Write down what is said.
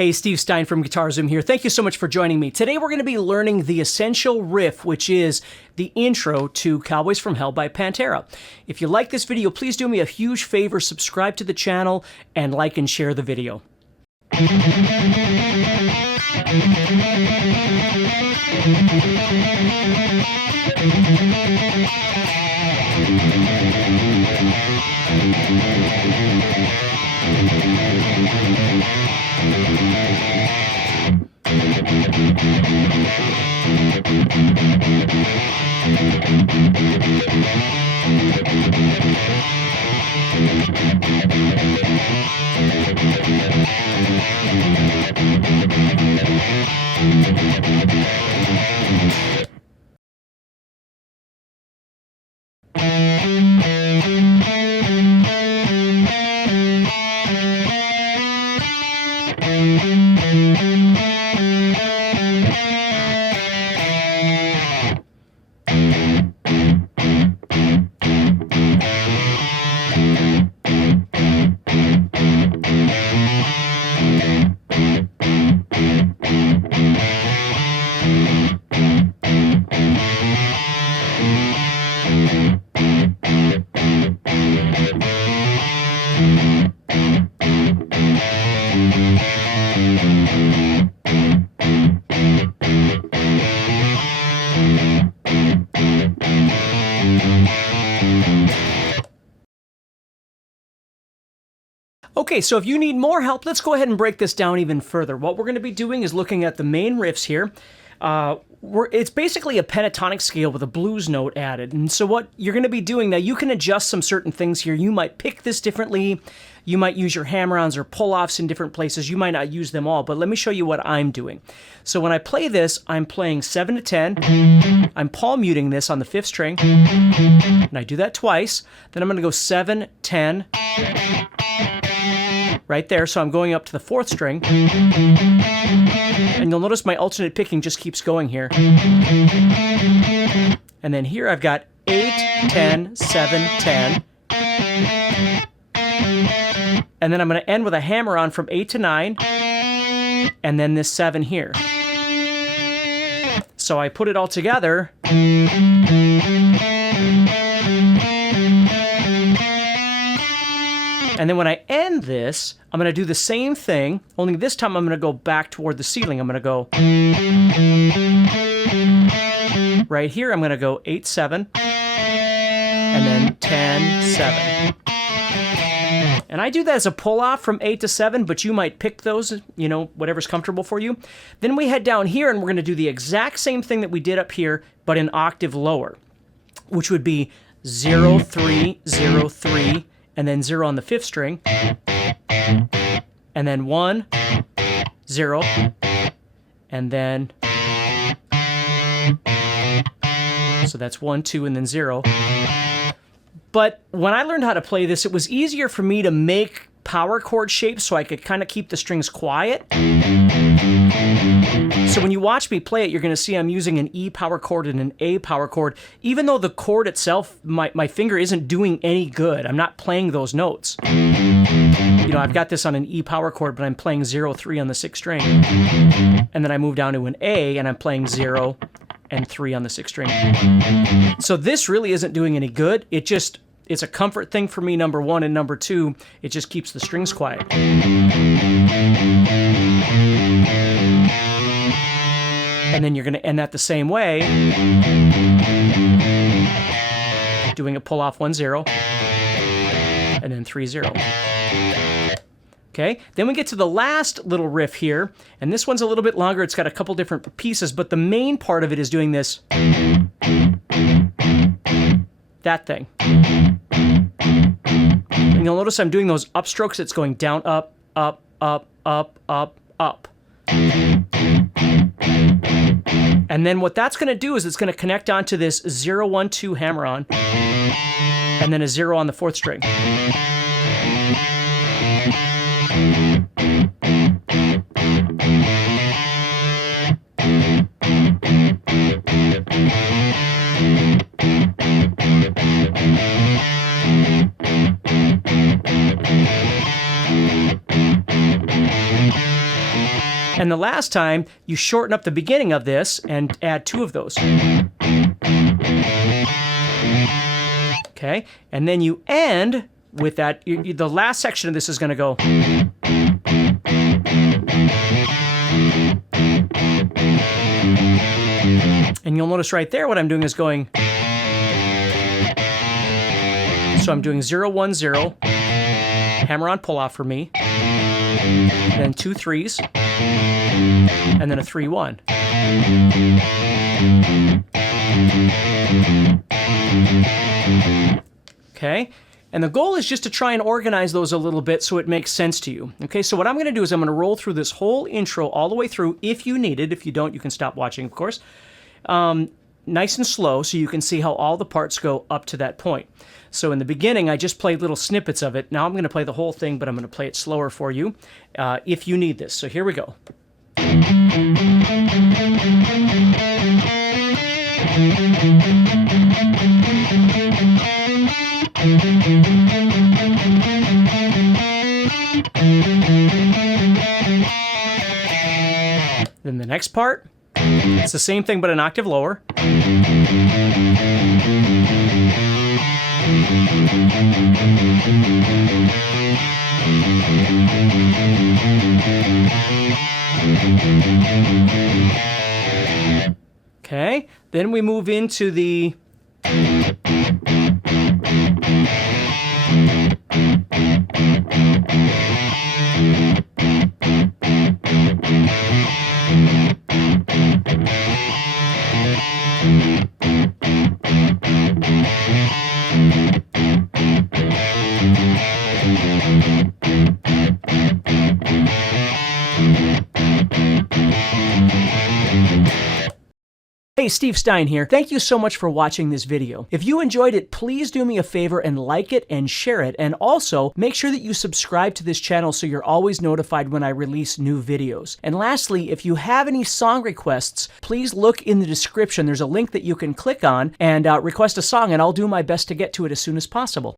Hey, Steve Stine from GuitarZoom here. Thank you so much for joining me. Today we're going to be learning the essential riff, which is the intro to Cowboys from Hell by Pantera. If you like this video, please do me a huge favor, subscribe to the channel, and like and share the video. Okay, so if you need more help, let's go ahead and break this down even further. What we're going to be doing is looking at the main riffs here. It's basically a pentatonic scale with a blues note added. And so what you're going to be doing, now you can adjust some certain things here. You might pick this differently. You might use your hammer-ons or pull-offs in different places. You might not use them all, but let me show you what I'm doing. So when I play this, I'm playing 7 to 10. I'm palm muting this on the 5th string. And I do that twice. Then I'm going to go 7, 10. Right there, so I'm going up to the 4th string. And you'll notice my alternate picking just keeps going here. And then here I've got 8, 10, 7, 10. And then I'm going to end with a hammer-on from 8 to 9. And then this 7 here. So I put it all together. And then when I end this, I'm going to do the same thing, only this time I'm going to go back toward the ceiling. I'm going to go right here. I'm going to go 8, 7, and then 10, 7. And I do that as a pull-off from 8 to 7, but you might pick those, you know, whatever's comfortable for you. Then we head down here, and we're going to do the exact same thing that we did up here, but an octave lower, which would be 0, 3, 0, 3, and then 0 on the 5th string, and then 1, 0, and then, so that's 1, 2, and then 0. But when I learned how to play this, it was easier for me to make power chord shapes so I could kind of keep the strings quiet. So when you watch me play it, you're going to see I'm using an E power chord and an A power chord, even though the chord itself, my finger isn't doing any good. I'm not playing those notes. You know, I've got this on an E power chord, but I'm playing 0, 3 on the 6th string. And then I move down to an A, and I'm playing 0 and 3 on the 6th string. So this really isn't doing any good. It's a comfort thing for me, number one, and number two, it just keeps the strings quiet. And then you're going to end that the same way, doing a pull-off 1, 0, and then 3, 0. Okay, then we get to the last little riff here, and this one's a little bit longer. It's got a couple different pieces, but the main part of it is doing this, that thing. And you'll notice I'm doing those upstrokes. It's going down, up, up, up, up, up, up. And then what that's going to do is it's going to connect onto this 0, 1, 2 hammer-on, and then a 0 on the 4th string. And the last time, you shorten up the beginning of this and add 2 of those. Okay, and then you end with that. The last section of this is going to go. And you'll notice right there what I'm doing is going. So I'm doing 0, 1, 0, hammer on pull off for me, then 2 3s, and then a 3 1. Okay, and the goal is just to try and organize those a little bit so it makes sense to you. Okay, so what I'm going to do is I'm going to roll through this whole intro all the way through if you need it. If you don't, you can stop watching, of course. Nice and slow so you can see how all the parts go up to that point. So in the beginning, I just played little snippets of it. Now I'm going to play the whole thing, but I'm going to play it slower for you if you need this. So here we go. Then the next part, it's the same thing but an octave lower. Okay, then we move into the Hey, Steve Stine here. Thank you so much for watching this video. If you enjoyed it, please do me a favor and like it and share it. And also, make sure that you subscribe to this channel so you're always notified when I release new videos. And lastly, if you have any song requests, please look in the description. There's a link that you can click on and request a song, and I'll do my best to get to it as soon as possible.